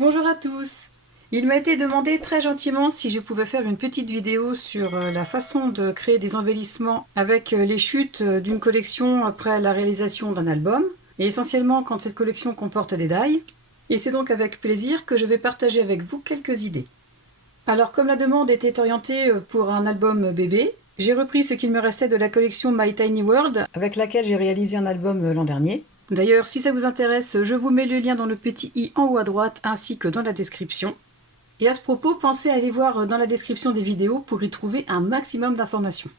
Bonjour à tous! Il m'a été demandé très gentiment si je pouvais faire une petite vidéo sur la façon de créer des embellissements avec les chutes d'une collection après la réalisation d'un album, et essentiellement quand cette collection comporte des die. Et c'est donc avec plaisir que je vais partager avec vous quelques idées. Alors comme la demande était orientée pour un album bébé, j'ai repris ce qu'il me restait de la collection My Tiny World, avec laquelle j'ai réalisé un album l'an dernier. D'ailleurs, si ça vous intéresse, je vous mets le lien dans le petit i en haut à droite ainsi que dans la description. Et à ce propos, pensez à aller voir dans la description des vidéos pour y trouver un maximum d'informations.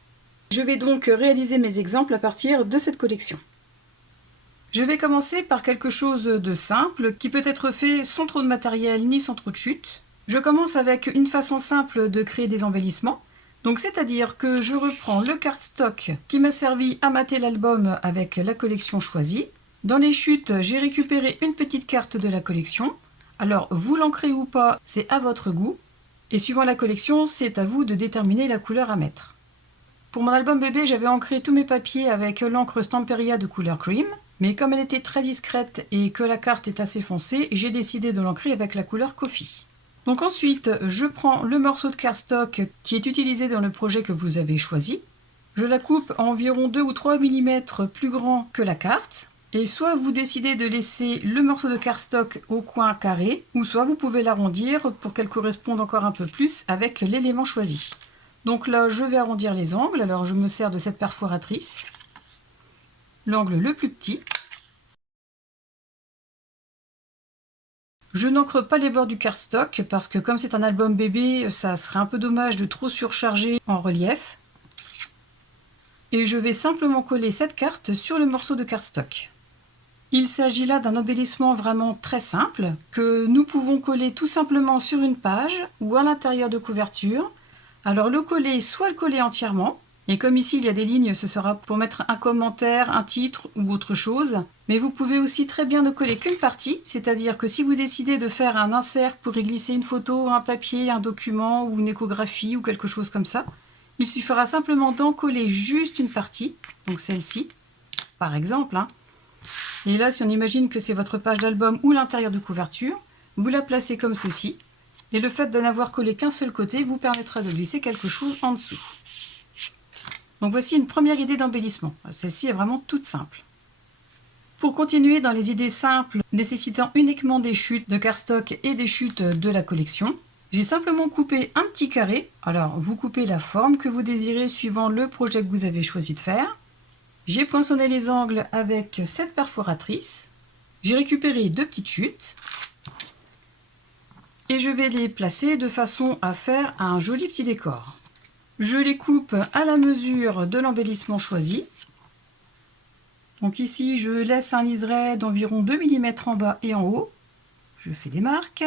Je vais donc réaliser mes exemples à partir de cette collection. Je vais commencer par quelque chose de simple qui peut être fait sans trop de matériel ni sans trop de chute. Je commence avec une façon simple de créer des embellissements. Donc c'est-à-dire que je reprends le cardstock qui m'a servi à mater l'album avec la collection choisie. Dans les chutes, j'ai récupéré une petite carte de la collection. Alors, vous l'ancrez ou pas, c'est à votre goût. Et suivant la collection, c'est à vous de déterminer la couleur à mettre. Pour mon album bébé, j'avais ancré tous mes papiers avec l'encre Stamperia de couleur cream. Mais comme elle était très discrète et que la carte est assez foncée, j'ai décidé de l'ancrer avec la couleur coffee. Donc ensuite, je prends le morceau de cardstock qui est utilisé dans le projet que vous avez choisi. Je la coupe à environ 2 ou 3 mm plus grand que la carte. Et soit vous décidez de laisser le morceau de cardstock au coin carré, ou soit vous pouvez l'arrondir pour qu'elle corresponde encore un peu plus avec l'élément choisi. Donc là, je vais arrondir les angles, alors je me sers de cette perforatrice. L'angle le plus petit. Je n'encre pas les bords du cardstock parce que comme c'est un album bébé, ça serait un peu dommage de trop surcharger en relief. Et je vais simplement coller cette carte sur le morceau de cardstock. Il s'agit là d'un embellissement vraiment très simple que nous pouvons coller tout simplement sur une page ou à l'intérieur de couverture. Alors le coller, soit le coller entièrement, et comme ici il y a des lignes, ce sera pour mettre un commentaire, un titre ou autre chose. Mais vous pouvez aussi très bien ne coller qu'une partie, c'est-à-dire que si vous décidez de faire un insert pour y glisser une photo, un papier, un document ou une échographie ou quelque chose comme ça, il suffira simplement d'en coller juste une partie, donc celle-ci, par exemple. Et là, si on imagine que c'est votre page d'album ou l'intérieur de couverture, vous la placez comme ceci. Et le fait de n'avoir collé qu'un seul côté vous permettra de glisser quelque chose en dessous. Donc voici une première idée d'embellissement. Celle-ci est vraiment toute simple. Pour continuer dans les idées simples nécessitant uniquement des chutes de cardstock et des chutes de la collection, j'ai simplement coupé un petit carré. Alors vous coupez la forme que vous désirez suivant le projet que vous avez choisi de faire. J'ai poinçonné les angles avec cette perforatrice. J'ai récupéré 2 petites chutes. Et je vais les placer de façon à faire un joli petit décor. Je les coupe à la mesure de l'embellissement choisi. Donc ici, je laisse un liseré d'environ 2 mm en bas et en haut. Je fais des marques.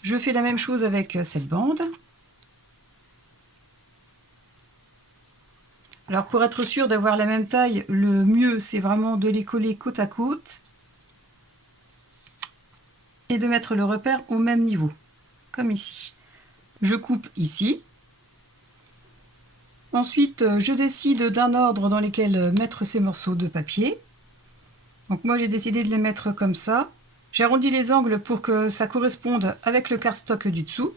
Je fais la même chose avec cette bande. Alors pour être sûr d'avoir la même taille, le mieux c'est vraiment de les coller côte à côte et de mettre le repère au même niveau, comme ici. Je coupe ici. Ensuite, je décide d'un ordre dans lequel mettre ces morceaux de papier. Donc moi j'ai décidé de les mettre comme ça. J'arrondis les angles pour que ça corresponde avec le cardstock du dessous.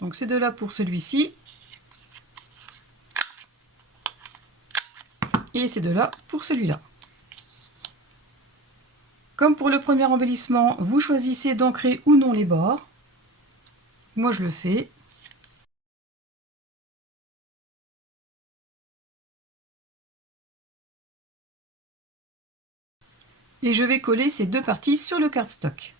Donc c'est de là pour celui-ci. Et c'est de là pour celui-là. Comme pour le premier embellissement, vous choisissez d'ancrer ou non les bords. Moi je le fais. Et je vais coller ces deux parties sur le cardstock.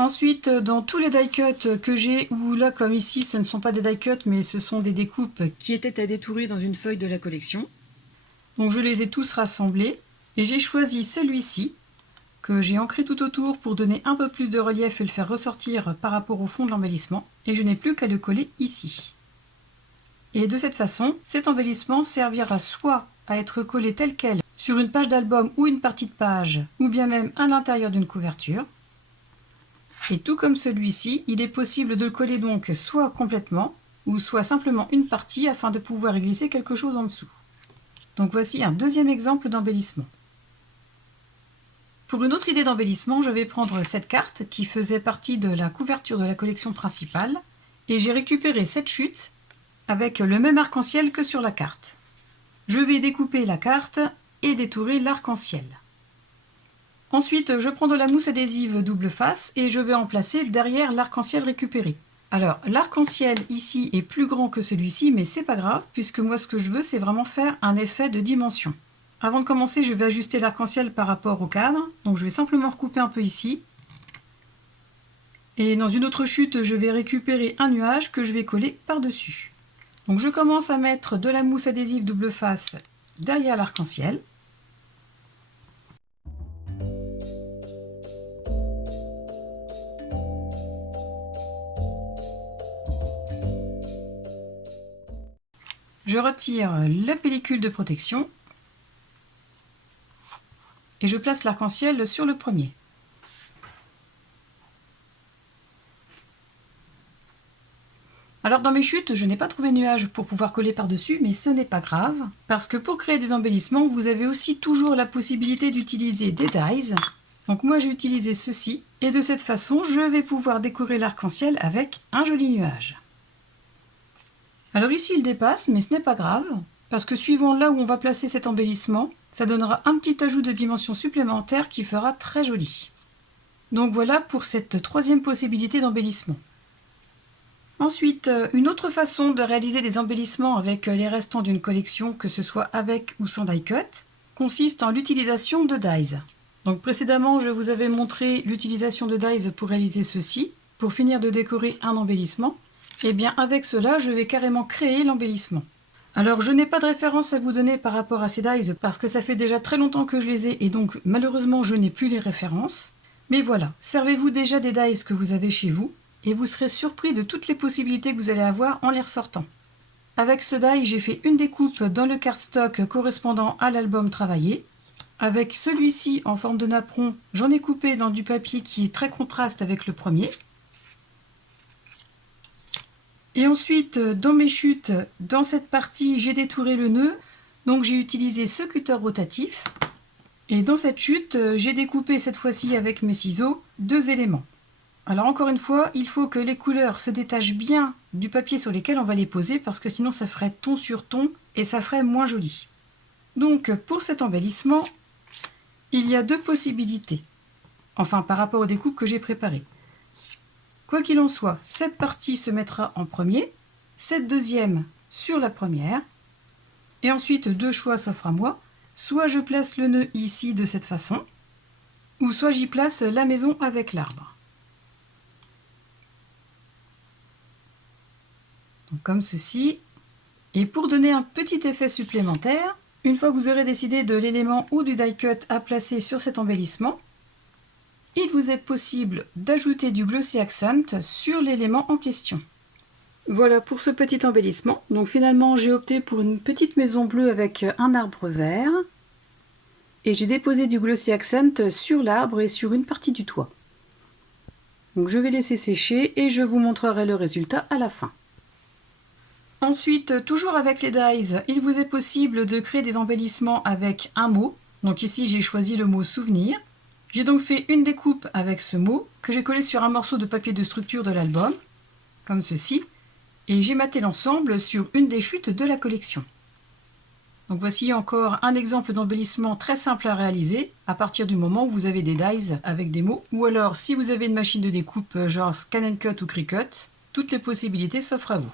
Ensuite, dans tous les die cuts que j'ai, ou là comme ici, ce ne sont pas des die cuts, mais ce sont des découpes qui étaient à détourer dans une feuille de la collection. Donc je les ai tous rassemblés, et j'ai choisi celui-ci, que j'ai ancré tout autour pour donner un peu plus de relief et le faire ressortir par rapport au fond de l'embellissement, et je n'ai plus qu'à le coller ici. Et de cette façon, cet embellissement servira soit à être collé tel quel sur une page d'album ou une partie de page, ou bien même à l'intérieur d'une couverture. Et tout comme celui-ci, il est possible de le coller donc soit complètement, ou soit simplement une partie afin de pouvoir y glisser quelque chose en dessous. Donc voici un deuxième exemple d'embellissement. Pour une autre idée d'embellissement, je vais prendre cette carte qui faisait partie de la couverture de la collection principale et j'ai récupéré cette chute avec le même arc-en-ciel que sur la carte. Je vais découper la carte et détourer l'arc-en-ciel. Ensuite, je prends de la mousse adhésive double face et je vais en placer derrière l'arc-en-ciel récupéré. Alors, l'arc-en-ciel ici est plus grand que celui-ci, mais c'est pas grave, puisque moi ce que je veux, c'est vraiment faire un effet de dimension. Avant de commencer, je vais ajuster l'arc-en-ciel par rapport au cadre. Donc je vais simplement recouper un peu ici. Et dans une autre chute, je vais récupérer un nuage que je vais coller par-dessus. Donc je commence à mettre de la mousse adhésive double face derrière l'arc-en-ciel. Je retire la pellicule de protection et je place l'arc-en-ciel sur le premier. Alors dans mes chutes, je n'ai pas trouvé de nuage pour pouvoir coller par-dessus, mais ce n'est pas grave, parce que pour créer des embellissements, vous avez aussi toujours la possibilité d'utiliser des dies. Donc moi j'ai utilisé ceci, et de cette façon, je vais pouvoir décorer l'arc-en-ciel avec un joli nuage. Alors ici il dépasse, mais ce n'est pas grave, parce que suivant là où on va placer cet embellissement, ça donnera un petit ajout de dimension supplémentaire qui fera très joli. Donc voilà pour cette troisième possibilité d'embellissement. Ensuite, une autre façon de réaliser des embellissements avec les restants d'une collection, que ce soit avec ou sans die cut, consiste en l'utilisation de dies. Donc précédemment, je vous avais montré l'utilisation de dies pour réaliser ceci, pour finir de décorer un embellissement. Et bien avec cela, je vais carrément créer l'embellissement. Alors je n'ai pas de référence à vous donner par rapport à ces dies parce que ça fait déjà très longtemps que je les ai et donc malheureusement je n'ai plus les références. Mais voilà, servez-vous déjà des dies que vous avez chez vous et vous serez surpris de toutes les possibilités que vous allez avoir en les ressortant. Avec ce die, j'ai fait une découpe dans le cardstock correspondant à l'album travaillé. Avec celui-ci en forme de napperon, j'en ai coupé dans du papier qui est très contraste avec le premier. Et ensuite, dans mes chutes, dans cette partie, j'ai détouré le nœud. Donc j'ai utilisé ce cutter rotatif. Et dans cette chute, j'ai découpé cette fois-ci avec mes ciseaux 2 éléments. Alors encore une fois, il faut que les couleurs se détachent bien du papier sur lesquels on va les poser parce que sinon ça ferait ton sur ton et ça ferait moins joli. Donc pour cet embellissement, il y a 2 possibilités. Enfin par rapport aux découpes que j'ai préparées. Quoi qu'il en soit, cette partie se mettra en premier, cette deuxième sur la première, et ensuite 2 choix s'offrent à moi, soit je place le nœud ici de cette façon, ou soit j'y place la maison avec l'arbre. Donc comme ceci, et pour donner un petit effet supplémentaire, une fois que vous aurez décidé de l'élément ou du die cut à placer sur cet embellissement, il vous est possible d'ajouter du glossy accent sur l'élément en question. Voilà pour ce petit embellissement. Donc finalement j'ai opté pour une petite maison bleue avec un arbre vert. Et j'ai déposé du glossy accent sur l'arbre et sur une partie du toit. Donc je vais laisser sécher et je vous montrerai le résultat à la fin. Ensuite, toujours avec les dies, il vous est possible de créer des embellissements avec un mot. Donc ici j'ai choisi le mot souvenir. J'ai donc fait une découpe avec ce mot que j'ai collé sur un morceau de papier de structure de l'album, comme ceci, et j'ai matté l'ensemble sur une des chutes de la collection. Donc voici encore un exemple d'embellissement très simple à réaliser à partir du moment où vous avez des dies avec des mots, ou alors si vous avez une machine de découpe genre Scan & Cut ou Cricut, toutes les possibilités s'offrent à vous.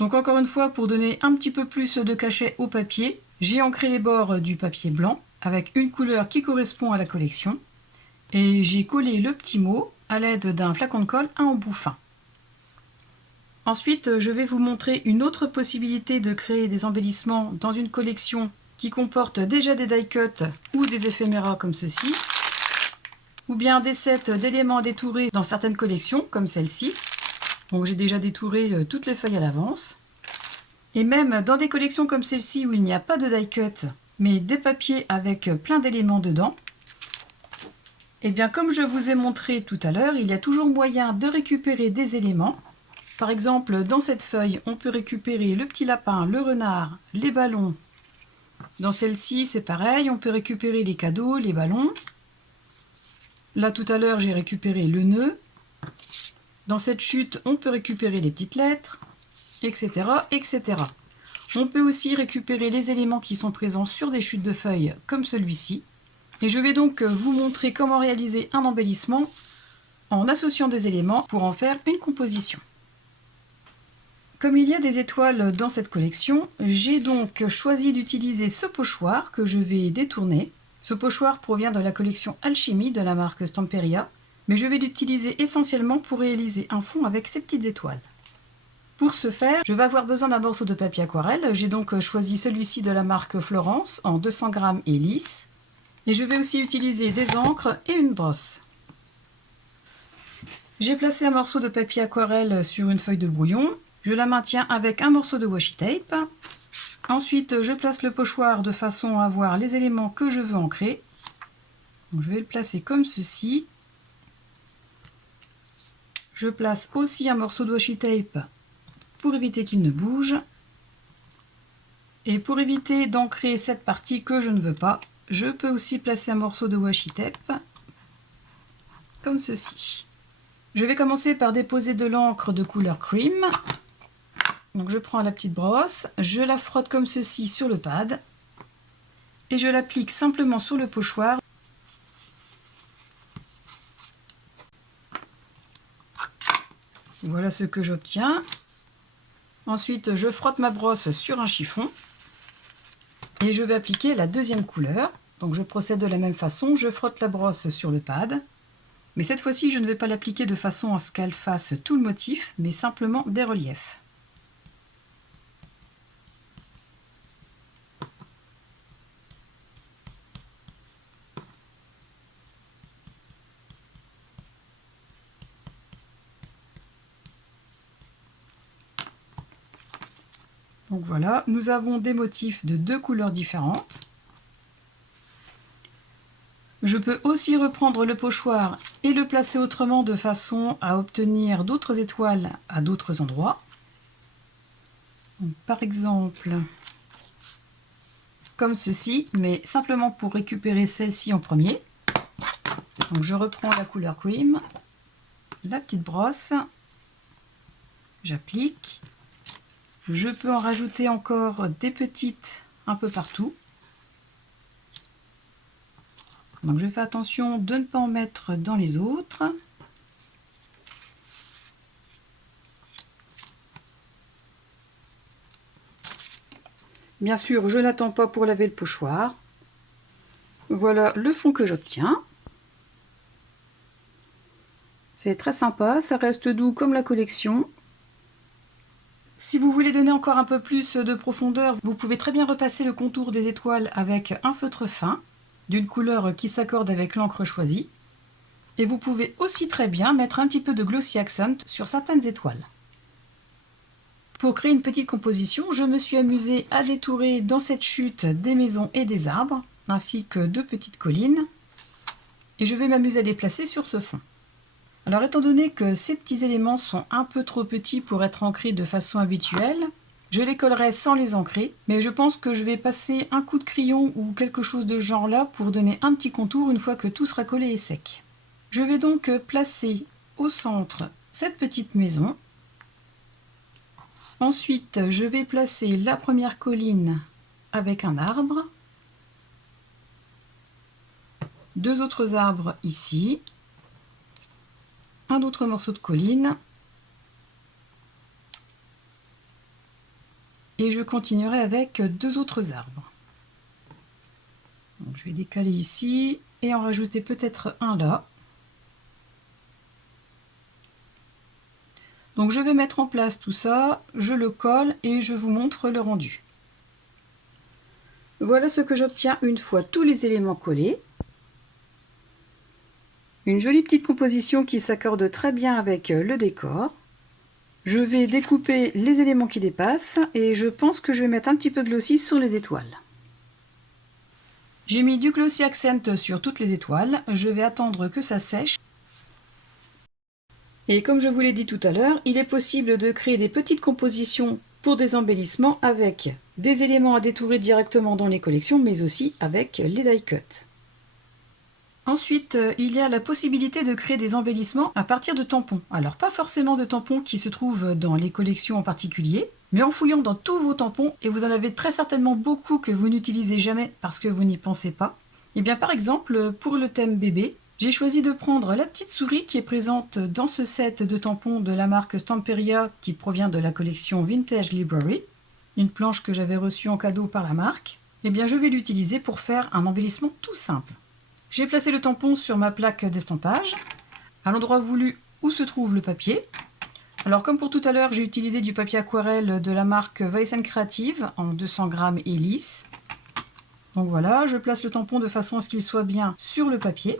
Donc encore une fois, pour donner un petit peu plus de cachet au papier, j'ai ancré les bords du papier blanc avec une couleur qui correspond à la collection et j'ai collé le petit mot à l'aide d'un flacon de colle à embout fin. Ensuite, je vais vous montrer une autre possibilité de créer des embellissements dans une collection qui comporte déjà des die cut ou des éphéméras comme ceci, ou bien des sets d'éléments détourés dans certaines collections comme celle-ci. Donc j'ai déjà détouré toutes les feuilles à l'avance. Et même dans des collections comme celle-ci où il n'y a pas de die cut, mais des papiers avec plein d'éléments dedans, et bien comme je vous ai montré tout à l'heure, il y a toujours moyen de récupérer des éléments. Par exemple, dans cette feuille, on peut récupérer le petit lapin, le renard, les ballons, Dans celle-ci, c'est pareil, on peut récupérer les cadeaux, les ballons. Là, tout à l'heure, j'ai récupéré le nœud. Dans cette chute, on peut récupérer les petites lettres, etc., etc. On peut aussi récupérer les éléments qui sont présents sur des chutes de feuilles, comme celui-ci. Et je vais donc vous montrer comment réaliser un embellissement en associant des éléments pour en faire une composition. Comme il y a des étoiles dans cette collection, j'ai donc choisi d'utiliser ce pochoir que je vais détourner. Ce pochoir provient de la collection Alchimie de la marque Stamperia, mais je vais l'utiliser essentiellement pour réaliser un fond avec ces petites étoiles. Pour ce faire, je vais avoir besoin d'un morceau de papier aquarelle. J'ai donc choisi celui-ci de la marque Florence en 200 g et lisse. Et je vais aussi utiliser des encres et une brosse. J'ai placé un morceau de papier aquarelle sur une feuille de brouillon. Je la maintiens avec un morceau de washi tape. Ensuite, je place le pochoir de façon à avoir les éléments que je veux ancrer. Donc, je vais le placer comme ceci. Je place aussi un morceau de washi tape pour éviter qu'il ne bouge. Et pour éviter d'ancrer cette partie que je ne veux pas, je peux aussi placer un morceau de washi tape comme ceci. Je vais commencer par déposer de l'encre de couleur cream. Donc je prends la petite brosse, je la frotte comme ceci sur le pad et je l'applique simplement sur le pochoir. Voilà ce que j'obtiens. Ensuite, je frotte ma brosse sur un chiffon et je vais appliquer la deuxième couleur. Donc je procède de la même façon, je frotte la brosse sur le pad. Mais cette fois-ci, je ne vais pas l'appliquer de façon à ce qu'elle fasse tout le motif, mais simplement des reliefs. Donc voilà, nous avons des motifs de deux couleurs différentes. Je peux aussi reprendre le pochoir et le placer autrement de façon à obtenir d'autres étoiles à d'autres endroits. Donc, par exemple, comme ceci, mais simplement pour récupérer celle-ci en premier. Donc je reprends la couleur cream, la petite brosse, j'applique. Je peux en rajouter encore des petites un peu partout. Donc je fais attention de ne pas en mettre dans les autres. Bien sûr, je n'attends pas pour laver le pochoir. Voilà le fond que j'obtiens. C'est très sympa, ça reste doux comme la collection. Si vous voulez donner encore un peu plus de profondeur, vous pouvez très bien repasser le contour des étoiles avec un feutre fin, d'une couleur qui s'accorde avec l'encre choisie. Et vous pouvez aussi très bien mettre un petit peu de glossy accent sur certaines étoiles. Pour créer une petite composition, je me suis amusée à détourer dans cette chute des maisons et des arbres, ainsi que deux petites collines. Et je vais m'amuser à les placer sur ce fond. Alors étant donné que ces petits éléments sont un peu trop petits pour être ancrés de façon habituelle, je les collerai sans les ancrer, mais je pense que je vais passer un coup de crayon ou quelque chose de ce genre là pour donner un petit contour une fois que tout sera collé et sec. Je vais donc placer au centre cette petite maison. Ensuite, je vais placer la première colline avec un arbre, deux autres arbres ici, un autre morceau de colline, et je continuerai avec deux autres arbres. Donc, je vais décaler ici et en rajouter peut-être un là. Donc je vais mettre en place tout ça, je le colle et je vous montre le rendu. Voilà ce que j'obtiens une fois tous les éléments collés. Une jolie petite composition qui s'accorde très bien avec le décor. Je vais découper les éléments qui dépassent et je pense que je vais mettre un petit peu de glossy sur les étoiles. J'ai mis du glossy accent sur toutes les étoiles, je vais attendre que ça sèche. Et comme je vous l'ai dit tout à l'heure, il est possible de créer des petites compositions pour des embellissements avec des éléments à détourer directement dans les collections, mais aussi avec les die cuts. Ensuite, il y a la possibilité de créer des embellissements à partir de tampons. Alors pas forcément de tampons qui se trouvent dans les collections en particulier, mais en fouillant dans tous vos tampons, et vous en avez très certainement beaucoup que vous n'utilisez jamais parce que vous n'y pensez pas. Et bien par exemple, pour le thème bébé, j'ai choisi de prendre la petite souris qui est présente dans ce set de tampons de la marque Stamperia qui provient de la collection Vintage Library, une planche que j'avais reçue en cadeau par la marque. Et bien je vais l'utiliser pour faire un embellissement tout simple. J'ai placé le tampon sur ma plaque d'estampage, à l'endroit voulu où se trouve le papier. Alors comme pour tout à l'heure, j'ai utilisé du papier aquarelle de la marque Weissen Creative en 200 grammes et lisse. Donc voilà, je place le tampon de façon à ce qu'il soit bien sur le papier.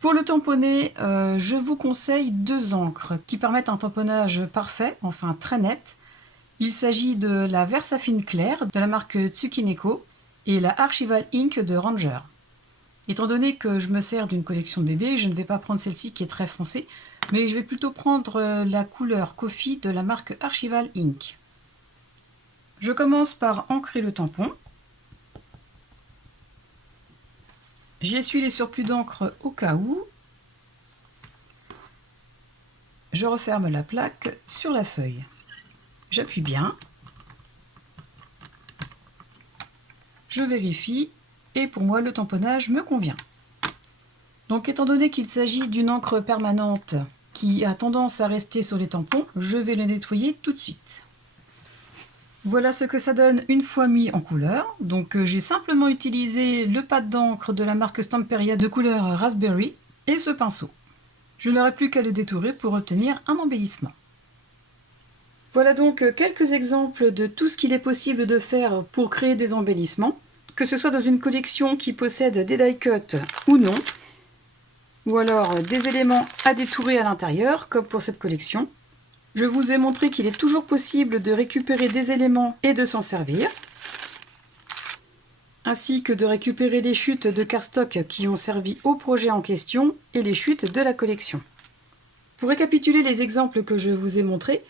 Pour le tamponner, je vous conseille 2 encres qui permettent un tamponnage parfait, enfin très net. Il s'agit de la Versafine Claire de la marque Tsukineko et la Archival Ink de Ranger. Étant donné que je me sers d'une collection de bébés, je ne vais pas prendre celle-ci qui est très foncée, mais je vais plutôt prendre la couleur Coffee de la marque Archival Ink. Je commence par ancrer le tampon. J'essuie les surplus d'encre au cas où. Je referme la plaque sur la feuille. J'appuie bien. Je vérifie et pour moi le tamponnage me convient. Donc étant donné qu'il s'agit d'une encre permanente qui a tendance à rester sur les tampons, je vais le nettoyer tout de suite. Voilà ce que ça donne une fois mis en couleur. Donc j'ai simplement utilisé le pad d'encre de la marque Stamperia de couleur Raspberry et ce pinceau. Je n'aurai plus qu'à le détourer pour obtenir un embellissement. Voilà donc quelques exemples de tout ce qu'il est possible de faire pour créer des embellissements, que ce soit dans une collection qui possède des die cuts ou non, ou alors des éléments à détourer à l'intérieur, comme pour cette collection. Je vous ai montré qu'il est toujours possible de récupérer des éléments et de s'en servir, ainsi que de récupérer les chutes de cardstock qui ont servi au projet en question et les chutes de la collection. Pour récapituler les exemples que je vous ai montrés,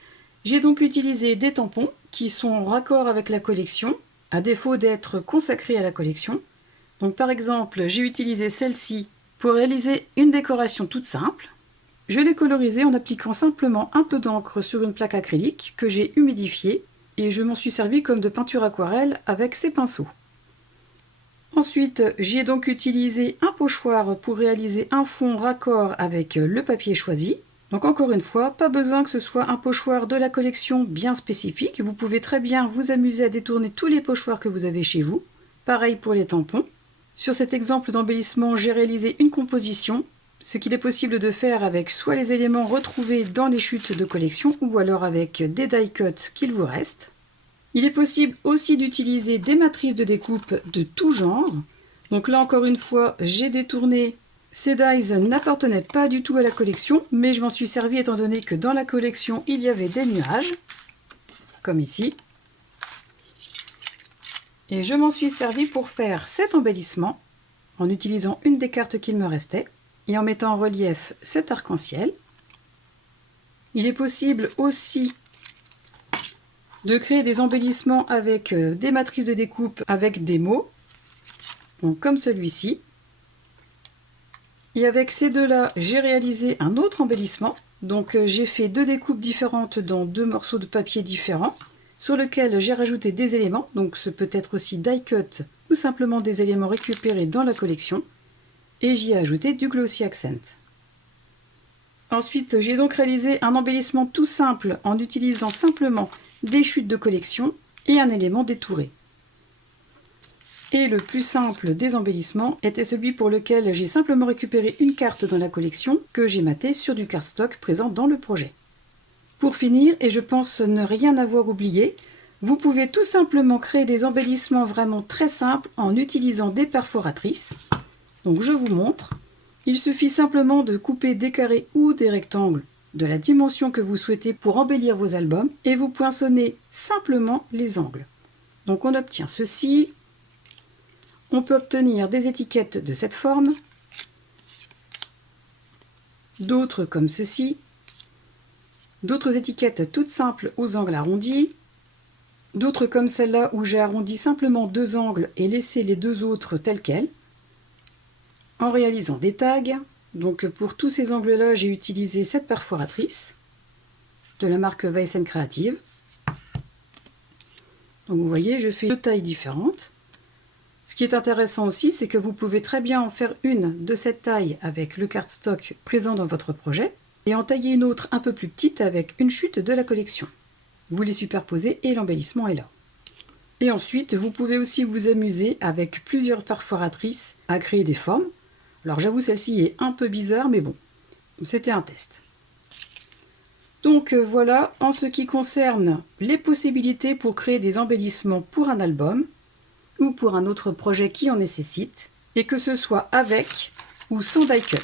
j'ai donc utilisé des tampons qui sont en raccord avec la collection, à défaut d'être consacrés à la collection. Donc par exemple, j'ai utilisé celle-ci pour réaliser une décoration toute simple. Je l'ai colorisée en appliquant simplement un peu d'encre sur une plaque acrylique que j'ai humidifiée et je m'en suis servi comme de peinture aquarelle avec ces pinceaux. Ensuite, j'ai donc utilisé un pochoir pour réaliser un fond raccord avec le papier choisi. Donc encore une fois, pas besoin que ce soit un pochoir de la collection bien spécifique. Vous pouvez très bien vous amuser à détourner tous les pochoirs que vous avez chez vous. Pareil pour les tampons. Sur cet exemple d'embellissement, j'ai réalisé une composition, ce qu'il est possible de faire avec soit les éléments retrouvés dans les chutes de collection ou alors avec des die cuts qu'il vous reste. Il est possible aussi d'utiliser des matrices de découpe de tout genre. Donc là encore une fois, j'ai détourné. Ces dies n'appartenaient pas du tout à la collection, mais je m'en suis servi étant donné que dans la collection, il y avait des nuages, comme ici. Et je m'en suis servi pour faire cet embellissement, en utilisant une des cartes qu'il me restait, et en mettant en relief cet arc-en-ciel. Il est possible aussi de créer des embellissements avec des matrices de découpe avec des mots, donc comme celui-ci. Et avec ces deux-là, j'ai réalisé un autre embellissement. Donc j'ai fait 2 découpes différentes dans 2 morceaux de papier différents, sur lesquels j'ai rajouté des éléments, donc ce peut être aussi die cut ou simplement des éléments récupérés dans la collection, et j'y ai ajouté du glossy accent. Ensuite, j'ai donc réalisé un embellissement tout simple en utilisant simplement des chutes de collection et un élément détouré. Et le plus simple des embellissements était celui pour lequel j'ai simplement récupéré une carte dans la collection que j'ai mattée sur du cardstock présent dans le projet. Pour finir, et je pense ne rien avoir oublié, vous pouvez tout simplement créer des embellissements vraiment très simples en utilisant des perforatrices. Donc je vous montre. Il suffit simplement de couper des carrés ou des rectangles de la dimension que vous souhaitez pour embellir vos albums et vous poinçonnez simplement les angles. Donc on obtient ceci. On peut obtenir des étiquettes de cette forme, d'autres comme ceci, D'autres étiquettes toutes simples aux angles arrondis. D'autres comme celle-là où j'ai arrondi simplement 2 angles et laissé les 2 autres tels quels. En réalisant des tags. Donc pour tous ces angles-là, j'ai utilisé cette perforatrice de la marque Weissen Creative. Donc vous voyez, je fais 2 tailles différentes. Ce qui est intéressant aussi, c'est que vous pouvez très bien en faire une de cette taille avec le cardstock présent dans votre projet et en tailler une autre un peu plus petite avec une chute de la collection. Vous les superposez et l'embellissement est là. Et ensuite, vous pouvez aussi vous amuser avec plusieurs perforatrices à créer des formes. Alors j'avoue, celle-ci est un peu bizarre, mais bon, c'était un test. Donc voilà, en ce qui concerne les possibilités pour créer des embellissements pour un album ou pour un autre projet qui en nécessite, et que ce soit avec ou sans die cut.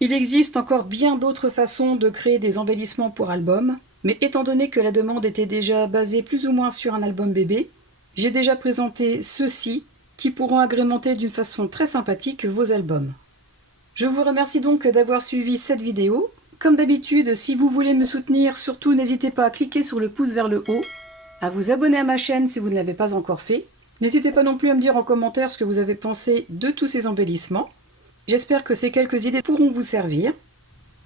Il existe encore bien d'autres façons de créer des embellissements pour albums, mais étant donné que la demande était déjà basée plus ou moins sur un album bébé, j'ai déjà présenté ceux-ci qui pourront agrémenter d'une façon très sympathique vos albums. Je vous remercie donc d'avoir suivi cette vidéo. Comme d'habitude, si vous voulez me soutenir, surtout n'hésitez pas à cliquer sur le pouce vers le haut, à vous abonner à ma chaîne si vous ne l'avez pas encore fait. N'hésitez pas non plus à me dire en commentaire ce que vous avez pensé de tous ces embellissements. J'espère que ces quelques idées pourront vous servir.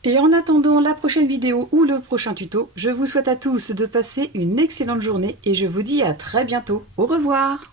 Et en attendant la prochaine vidéo ou le prochain tuto, je vous souhaite à tous de passer une excellente journée et je vous dis à très bientôt. Au revoir!